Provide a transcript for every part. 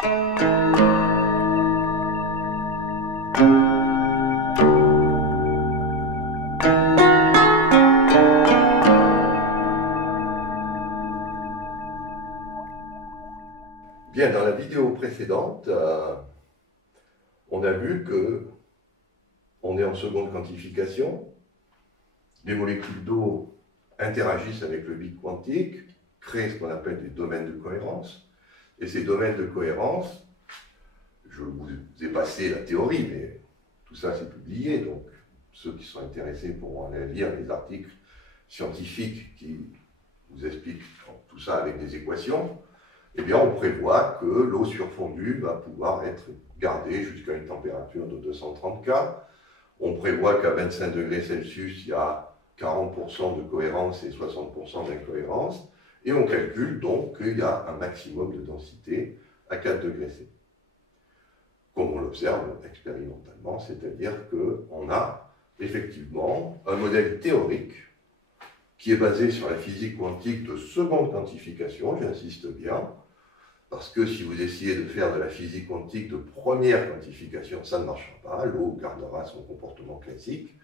Bien, dans la vidéo précédente, on a vu que on est en seconde quantification. Les molécules d'eau interagissent avec le vide quantique, créent ce qu'on appelle des domaines de cohérence. Et ces domaines de cohérence, je vous ai passé la théorie, mais tout ça c'est publié, donc ceux qui sont intéressés pourront aller lire les articles scientifiques qui vous expliquent tout ça avec des équations. Eh bien, on prévoit que l'eau surfondue va pouvoir être gardée jusqu'à une température de 230 K. On prévoit qu'à 25 degrés Celsius, il y a 40% de cohérence et 60% d'incohérence. Et on calcule donc qu'il y a un maximum de densité à 4 degrés C. Comme on l'observe expérimentalement, c'est-à-dire qu'on a effectivement un modèle théorique qui est basé sur la physique quantique de seconde quantification, j'insiste bien, parce que si vous essayez de faire de la physique quantique de première quantification, ça ne marchera pas, l'eau gardera son comportement classique.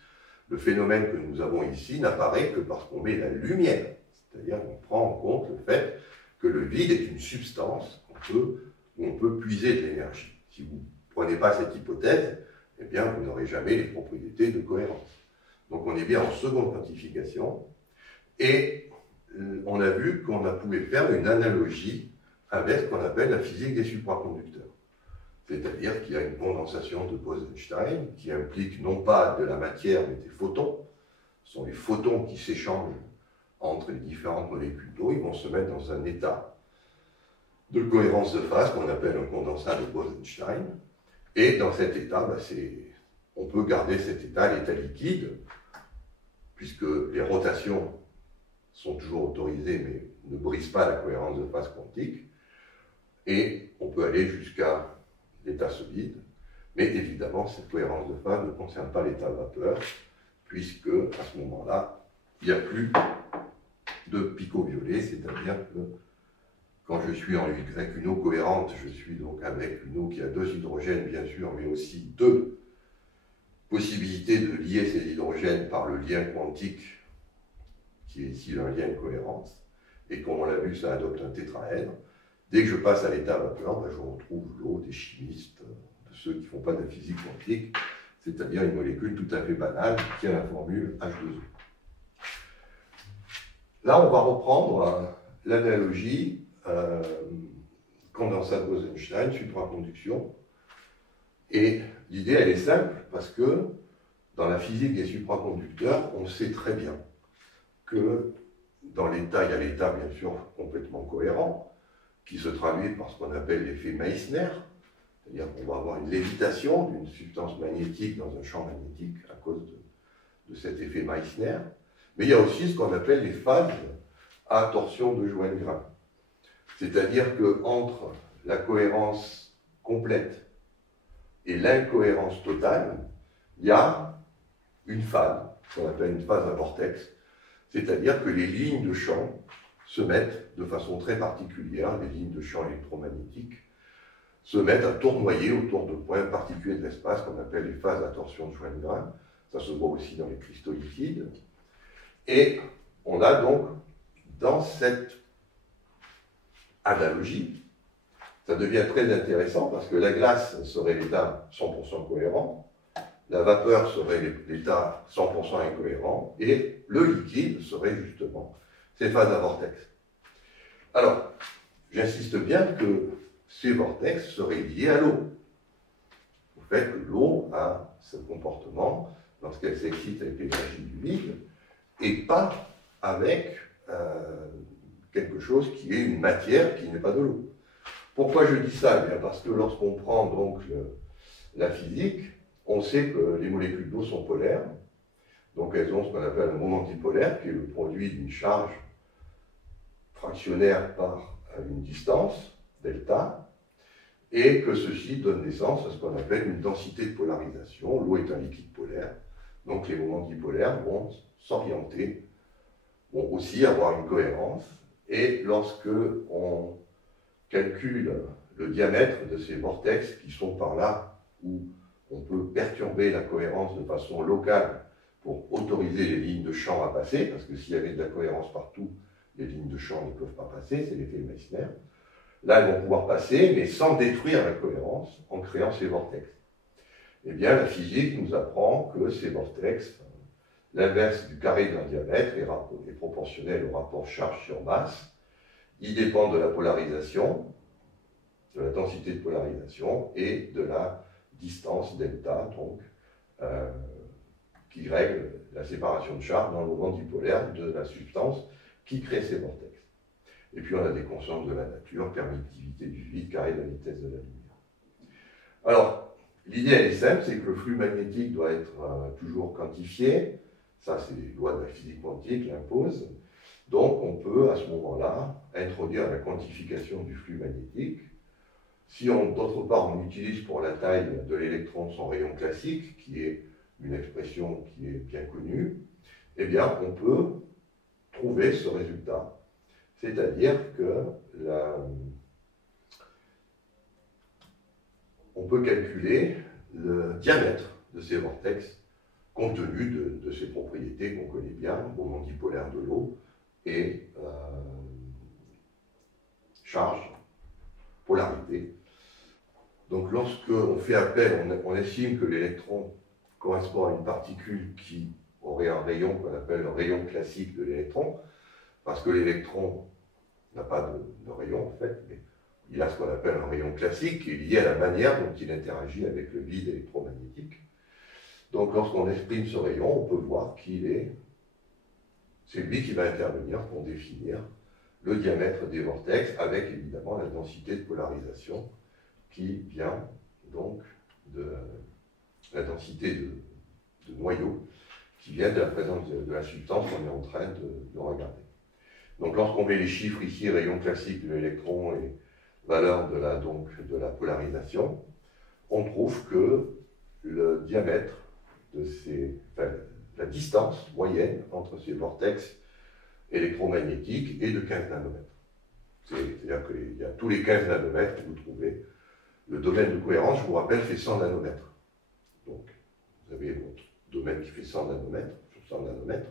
Le phénomène que nous avons ici n'apparaît que parce qu'on met la lumière, c'est-à-dire qu'on prend en compte le fait que le vide est une substance où on peut puiser de l'énergie. Si vous ne prenez pas cette hypothèse, eh bien vous n'aurez jamais les propriétés de cohérence. Donc on est bien en seconde quantification. Et on a vu qu'on pouvait faire une analogie avec ce qu'on appelle la physique des supraconducteurs. C'est-à-dire qu'il y a une condensation de Bose-Einstein qui implique non pas de la matière mais des photons. Ce sont les photons qui s'échangent entre les différentes molécules d'eau. Ils vont se mettre dans un état de cohérence de phase qu'on appelle un condensat de Bose-Einstein. Et dans cet état, on peut garder cet état, l'état liquide, puisque les rotations sont toujours autorisées, mais ne brisent pas la cohérence de phase quantique. Et on peut aller jusqu'à l'état solide. Mais évidemment, cette cohérence de phase ne concerne pas l'état vapeur, puisque à ce moment-là, il n'y a plus de picot violet, c'est-à-dire que quand je suis en une eau cohérente, je suis donc avec une eau qui a 2 hydrogènes, bien sûr, mais aussi 2 possibilités de lier ces hydrogènes par le lien quantique qui est ici un lien de cohérence, et comme on l'a vu, ça adopte un tétraèdre. Dès que je passe à l'état vapeur, je retrouve l'eau des chimistes, de ceux qui ne font pas de la physique quantique, c'est-à-dire une molécule tout à fait banale qui a la formule H2O. Là, on va reprendre l'analogie condensat de Bose-Einstein, supraconduction, et l'idée, elle est simple, parce que dans la physique des supraconducteurs, on sait très bien que dans l'état, il y a l'état bien sûr complètement cohérent, qui se traduit par ce qu'on appelle l'effet Meissner, c'est-à-dire qu'on va avoir une lévitation d'une substance magnétique dans un champ magnétique à cause de cet effet Meissner, mais il y a aussi ce qu'on appelle les phases à torsion de Schwein-Grain, c'est-à-dire qu'entre la cohérence complète et l'incohérence totale, il y a une phase, qu'on appelle une phase à vortex, c'est-à-dire que les lignes de champ se mettent de façon très particulière, les lignes de champ électromagnétiques, se mettent à tournoyer autour de points particuliers de l'espace qu'on appelle les phases à torsion de Schwein-Grain. Ça se voit aussi dans les cristaux liquides. Et on a donc, dans cette analogie, ça devient très intéressant parce que la glace serait l'état 100% cohérent, la vapeur serait l'état 100% incohérent, et le liquide serait justement ces phases à vortex. Alors, j'insiste bien que ces vortex seraient liés à l'eau. Au fait que l'eau a ce comportement lorsqu'elle s'excite avec l'énergie du vide, et pas avec quelque chose qui est une matière qui n'est pas de l'eau. Pourquoi je dis ça? Eh bien parce que lorsqu'on prend donc la physique, on sait que les molécules d'eau sont polaires, donc elles ont ce qu'on appelle un moment dipolaire, qui est le produit d'une charge fractionnaire par une distance, delta, et que ceci donne naissance à ce qu'on appelle une densité de polarisation. L'eau est un liquide polaire, donc les moments dipolaires vont s'orienter, vont aussi avoir une cohérence, et lorsque on calcule le diamètre de ces vortex qui sont par là où on peut perturber la cohérence de façon locale pour autoriser les lignes de champ à passer, parce que s'il y avait de la cohérence partout, les lignes de champ ne peuvent pas passer, c'est l'effet Meissner. Là, elles vont pouvoir passer, mais sans détruire la cohérence, en créant ces vortex. Eh bien, la physique nous apprend que ces vortex, l'inverse du carré d'un diamètre est proportionnel au rapport charge sur masse. Ils dépendent de la polarisation, de la densité de polarisation et de la distance delta, donc, qui règle la séparation de charge dans le moment dipolaire de la substance qui crée ces vortex. Et puis on a des constantes de la nature, permittivité du vide, carré de la vitesse de la lumière. Alors, l'idée elle est simple, c'est que le flux magnétique doit être toujours quantifié. Ça, c'est les lois de la physique quantique l'imposent. Donc on peut à ce moment-là introduire la quantification du flux magnétique. Si d'autre part on utilise pour la taille de l'électron son rayon classique, qui est une expression qui est bien connue, eh bien on peut trouver ce résultat. C'est-à-dire que on peut calculer le diamètre de ces vortex compte tenu de ces propriétés qu'on connaît bien, moment dipolaire de l'eau et charge, polarité. Donc lorsque on fait appel, on estime que l'électron correspond à une particule qui aurait un rayon qu'on appelle le rayon classique de l'électron, parce que l'électron n'a pas de rayon en fait, mais il a ce qu'on appelle un rayon classique qui est lié à la manière dont il interagit avec le vide électromagnétique. Donc lorsqu'on exprime ce rayon, on peut voir c'est lui qui va intervenir pour définir le diamètre des vortex avec évidemment la densité de polarisation qui vient donc de la densité de noyau qui vient de la présence de la substance qu'on est en train de regarder. Donc lorsqu'on met les chiffres ici, rayon classique de l'électron et valeur de la polarisation, on trouve que le diamètre la distance moyenne entre ces vortex électromagnétiques est de 15 nanomètres. C'est-à-dire qu'il y a tous les 15 nanomètres, vous trouvez le domaine de cohérence, je vous rappelle, fait 100 nanomètres. Donc, vous avez votre domaine qui fait 100 nanomètres, sur 100 nanomètres,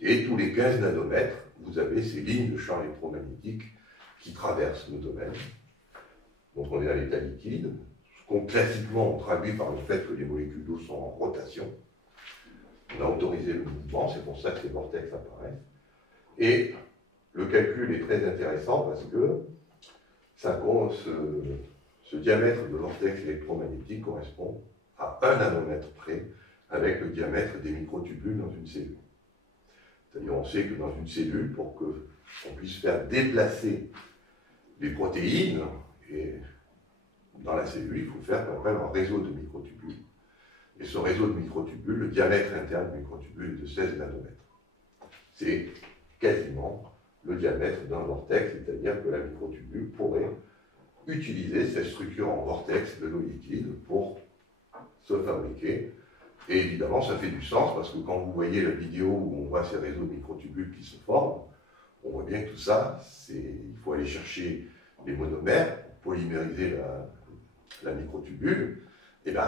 et tous les 15 nanomètres, vous avez ces lignes de champ électromagnétique qui traversent le domaine. Donc, on est dans l'état liquide, classiquement on traduit par le fait que les molécules d'eau sont en rotation. On a autorisé le mouvement, c'est pour ça que ces vortex apparaissent. Et le calcul est très intéressant parce que ce diamètre de vortex électromagnétique correspond à 1 nanomètre près avec le diamètre des microtubules dans une cellule. C'est-à-dire on sait que dans une cellule, pour qu'on puisse faire déplacer les protéines, et dans la cellule, il faut faire ce qu'on appelle un réseau de microtubules. Et ce réseau de microtubules, le diamètre interne du microtubule est de 16 nanomètres. C'est quasiment le diamètre d'un vortex, c'est-à-dire que la microtubule pourrait utiliser cette structure en vortex de l'eau liquide pour se fabriquer. Et évidemment, ça fait du sens, parce que quand vous voyez la vidéo où on voit ces réseaux de microtubules qui se forment, on voit bien que tout ça, il faut aller chercher les monomères pour polymériser la microtubule, et bien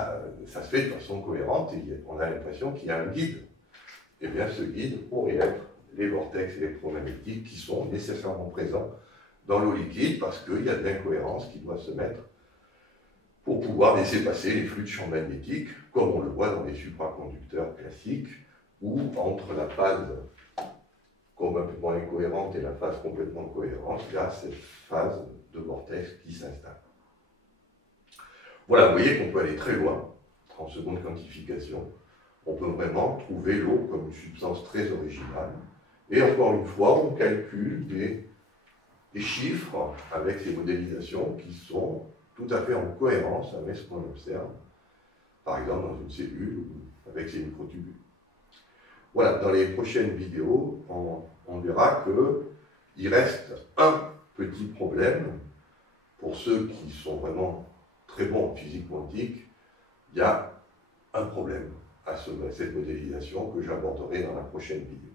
ça se fait de façon cohérente et on a l'impression qu'il y a un guide. Et bien ce guide pourrait être les vortex électromagnétiques qui sont nécessairement présents dans l'eau liquide parce qu'il y a de l'incohérence qui doit se mettre pour pouvoir laisser passer les flux de champ magnétique, comme on le voit dans les supraconducteurs classiques, où entre la phase complètement incohérente et la phase complètement cohérente, il y a cette phase de vortex qui s'installe. Voilà, vous voyez qu'on peut aller très loin en seconde quantification. On peut vraiment trouver l'eau comme une substance très originale. Et encore une fois, on calcule des chiffres avec ces modélisations qui sont tout à fait en cohérence avec ce qu'on observe, par exemple dans une cellule ou avec ces microtubules. Voilà, dans les prochaines vidéos, on verra qu'il reste un petit problème pour ceux qui sont vraiment très bons en physique quantique. Il y a un problème à cette modélisation que j'aborderai dans la prochaine vidéo.